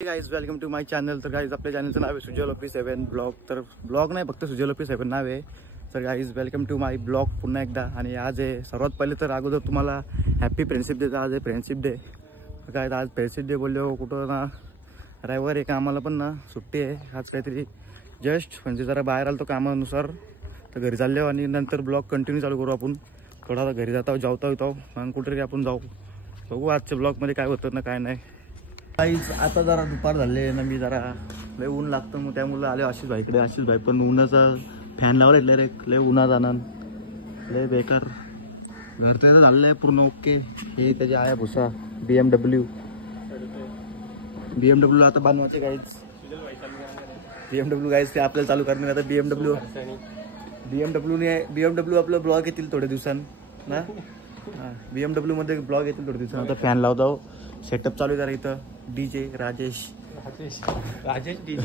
Guys welcome to my channel. तर guys आपल्या चॅनलचं नाव आहे सुजल OP7 ब्लॉग. तर ब्लॉग नाही फक्त सुजल OP7 नाव आहे. तर guys welcome to my blog पुन्हा एकदा. आणि आज आहे सर्वात पहिले तर अगोदर तुम्हाला हॅपी फ्रेंडशिप डे. आज आहे फ्रेंडशिप डे. काय आज फ्रेंडशिप डे बोललो कुठं ना रविवार आहे, कामाला पण ना सुट्टी आहे आज काहीतरी जस्ट म्हणजे जरा बाहेर आलो तो कामानुसार. तर घरी चाललो आणि नंतर ब्लॉग कंटिन्यू चालू करू आपण. थोडा आता घरी जाता जावता येतो आणि कुठेतरी आपण जाऊ बघू आजच्या ब्लॉगमध्ये काय होतं ना काय नाही. काहीच आता जरा दुपार झाले ना, मी जरा लय ऊन लागतं मग त्यामुळे आले आशिष भाईकडे. आशिष भाई पण उन्हाचा फॅन लावला रे, लय उन्हात आनंद लय बेकार. घर त्याचं झालेलं आहे पूर्ण ओके. हे त्याचे आहे भुसा BMW आता बनवायचे काहीच. BMW गाईज ते आपल्याला चालू करणार आता. BMW आपलं ब्लॉग येतील थोड्या दिवसांना ना. हां BMW मध्ये ब्लॉग येतील थोड्या दिवसांना. आता फॅन लावतो, सेटअप चालू आहे जरा इथं. DJ राजेश DJ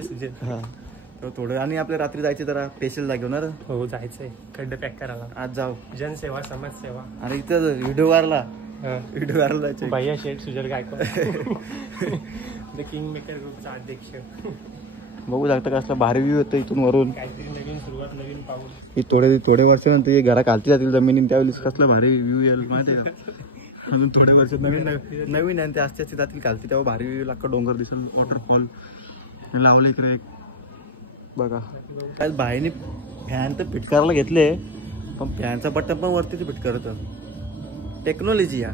सुजल. हां तर थोडं आणि आपल्या रात्री जायचे जरा स्पेशल जागे होणार. हो जायचंय खड्डे पॅक करायला. आज जाऊ जनसेवा समाजसेवा. आणि इथं व्हिडिओ वारला जायचं. भैया शेठ सुजल गायकवाड द किंग मेकर ग्रुपचा अध्यक्ष. बघू शकता कसला भारी व्ह्यू येतो इथून वरून. काहीतरी नवीन सुरुवात, नवीन पाऊल. ही थोडे वर्षानंतर हे घरा खालती जातील जमिनी त्यावेळेस कसला भारी व्ह्यू येईल माहिती आहे का. अजून थोड्या वर्षात नवीन आहे ते आस्ते आस्ते जातील खालती तेव्हा भारी व्ह्यू लागतं. डोंगर दिसेल, वॉटरफॉल लावलं इकडे एक बघा. काय भाईने फॅन तर फिट करायला घेतले पण फॅनचा बटन पण वरतीच फिट करतं. टेक्नॉलॉजी या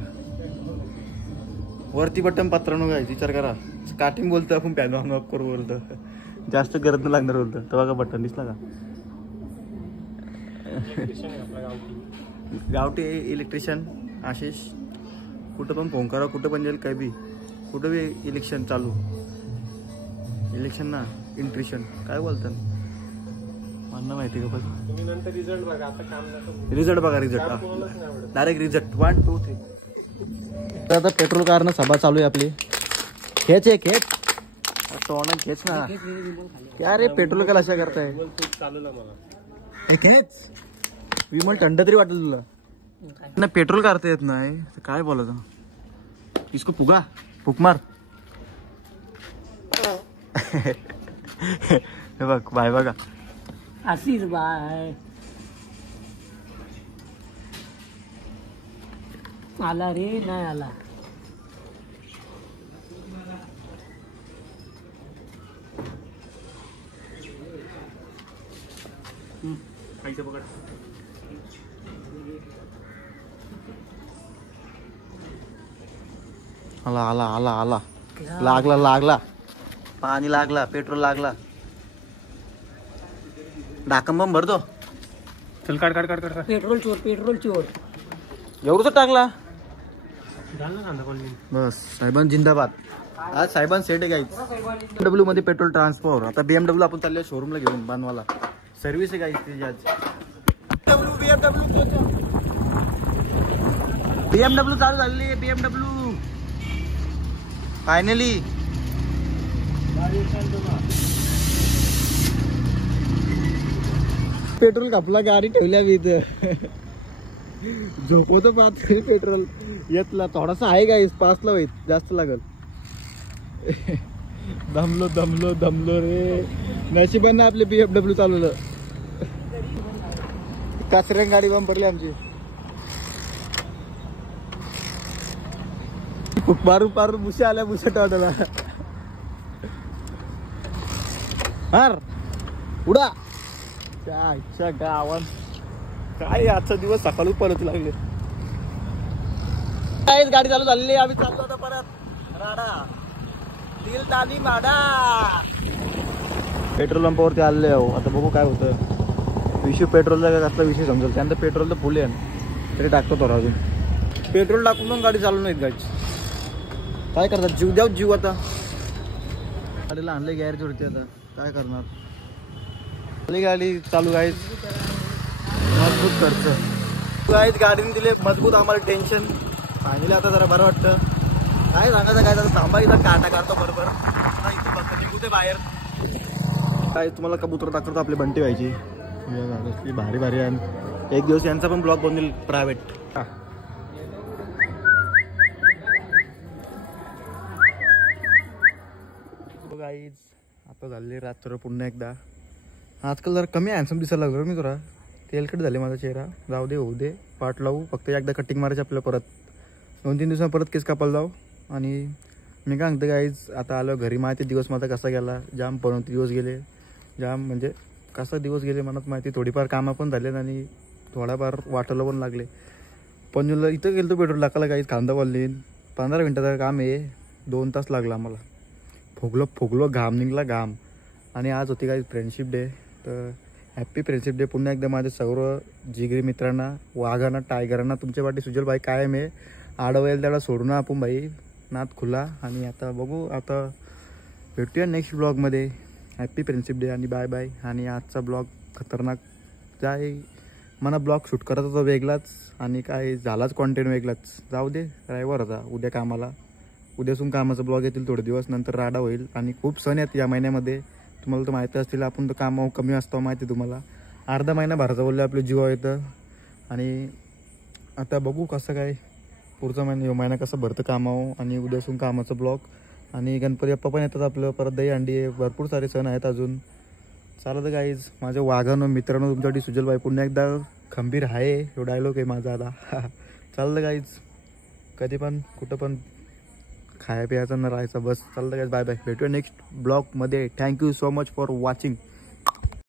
वरती बटन पत्रानं घ्यायची विचार करा. स्टार्टिंग बोलतं आपण फॅन ऑन ऑफ करू बोलतं, जास्त गरज न लागणार बोलतं. तर बघा बटन दिसला का. गावठी इलेक्ट्रिशियन आशिष. कुठं पण फोन करा, कुठं पण जाईल काय बी, कुठं बी इलेक्शन चालू. इलेक्शन ना इंट्रिशन काय बोलतात मला माहिती का. पण नंतर रिझल्ट बघा. आता काम रिझल्ट बघा. Direct result 1 2 3. तर आता पेट्रोल कारनं सभा चालू आहे आपली. खेच आहे खेच सोना खेच ना. क्या रे पेट्रोल का अशा करताय. चालू मला खेच विमल थंड तरी वाटेल तुला ना. पेट्रोल काढता येत नाही काय बोलायचं. इसको फुगा फुक मार. हे बघ बाय बघा आशिष बाय आला रे. नाही आला. आला आला आला आला लागला पाणी लागला, पेट्रोल लागला. ढाकण बंब भरतो. चल काढ. पेट्रोल चोर एवढंच टाकला झालं ना. बस साहेबान जिंदाबाद. आज साहेबान सेट आहे गाईच. BMW मध्ये पेट्रोल ट्रान्सफर. आता BMW आपण चाललो शोरूमला घेऊन बांधवाला. सर्व्हिस आहे गाईच त्याची आज. BMW चालू झालेली आहे. BMW finally. पेट्रोल कापला गाडी ठेवल्या मी इथं. झोपवतो पाहत पेट्रोल येतला थोडासा आहे गाईस. 5 ला होईल जास्त लागल. दमलो रे. नशिबानं आपले BMW चालवलं. कासऱ्यान गाडी वापरली आमची. पारू मुशा आल्या. मुशा टावला हार उडा त्या गावात. काय आजचा दिवस सकाळी परत लागले. काय गाडी चालू झालेली. आम्ही चाललो होतो परत राडा दिल दादी माडा. पेट्रोल पंपावरती आले हो. आता बघू काय होतं. विषय पेट्रोलचा कसला विषय समजेल. त्यानंतर पेट्रोल तर फुल आहे तरी टाकतो थोडा अजून. पेट्रोल टाकून पण गाडी चालू नाही गाडी. काय करतात जीव द्याव जीव. आता गाडीला आणले गॅरेज वरती. आता काय करणार. गाडी चालू आहे. मजबूत खर्च गाईच गाडीने दिले मजबूत आम्हाला टेन्शन. फायनली आता जरा बरं वाटतं. काय सांगायचं काय झालं. थांबा इथं काटा काढतो बरोबर. इथं बघतो निघू बाहेर. काय तुम्हाला कबूतर दाखवतो आपली बंटी व्हायची. भारी आहे. एक दिवस यांचा पण ब्लॉग बनवेल प्रायव्हेट. गाईज आता झाली रात्र पुन्हा एकदा. आजकाल जरा कमी हँडसम दिसायला लागलो मी तुला. तेलकट झाले माझा चेहरा. जाऊ दे होऊ दे, पाठ लावू. फक्त एकदा कटिंग मारायची आपल्याला. परत 2-3 दिवसांनी परत केस कापायला जाऊ. आणि मी काय सांगतो गाईज, आता आलो घरी. माहिती दिवस माझा कसा गेला. जाम बनवते दिवस गेले. जाम म्हणजे कसा दिवस गेले मनात माहिती. थोडीफार कामं पण झालेत आणि थोडाफार वाटायला पण लागले. पनवेलला इथं गेलो पेट्रोल टाकायला गाईज. कांदा बोलली 15 मिनटाचं काम आहे. 2 तास लागला आम्हाला. फुगलो घाम निघला घाम. आणि आज होती काही फ्रेंडशिप डे. तर हॅप्पी फ्रेंडशिप डे पुन्हा एकदा माझ्या सर्व जिगरी मित्रांना, वाघांना, टायगरांना. तुमच्या पाठी सुजल भाई कायम आहे. आडवयला त्याला सोडू ना आपण भाई. नाद खुला. आणि आता बघू, आता भेटूया नेक्स्ट ब्लॉगमध्ये. हॅप्पी फ्रेंडशिप डे आणि बाय बाय. आणि आजचा ब्लॉग खतरनाक जाय. मला ब्लॉग शूट करत होता वेगळाच आणि काय झालाच कॉन्टेंट वेगळाच. जाऊ दे, ड्रायव्हर होता. उद्या कामाला, उद्यासून कामाचा ब्लॉग येतील थोडे दिवस. नंतर राडा होईल. आणि खूप सण आहेत या महिन्यामध्ये. तुम्हाला तर माहिती असतील. आपण तर कामावर कमी असतो माहिती तुम्हाला. अर्धा महिना भरायचा बोलले आपलं जीवा येतं. आणि आता बघू कसं काय पुढचा महिना कसा भरतं कामावर. आणि उद्यासून कामाचं ब्लॉग. आणि गणपती बाप्पा पण येतात आपलं. परत दही अंडी आहे. भरपूर सारे सण आहेत अजून. चालतं गाईज. माझ्या वाघांनो मित्रांनो, तुमच्यासाठी सुजल भाई पुन्हा एकदा खंबीर आहे. तो डायलॉग आहे माझा आता. चालतं गाईज. कधी पण कुठं पण खाया प्यायचं न राहायचं बस. चालतं गाईज. Bye bye. भेटूया नेक्स्ट ब्लॉगमध्ये. Thank you so much for watching.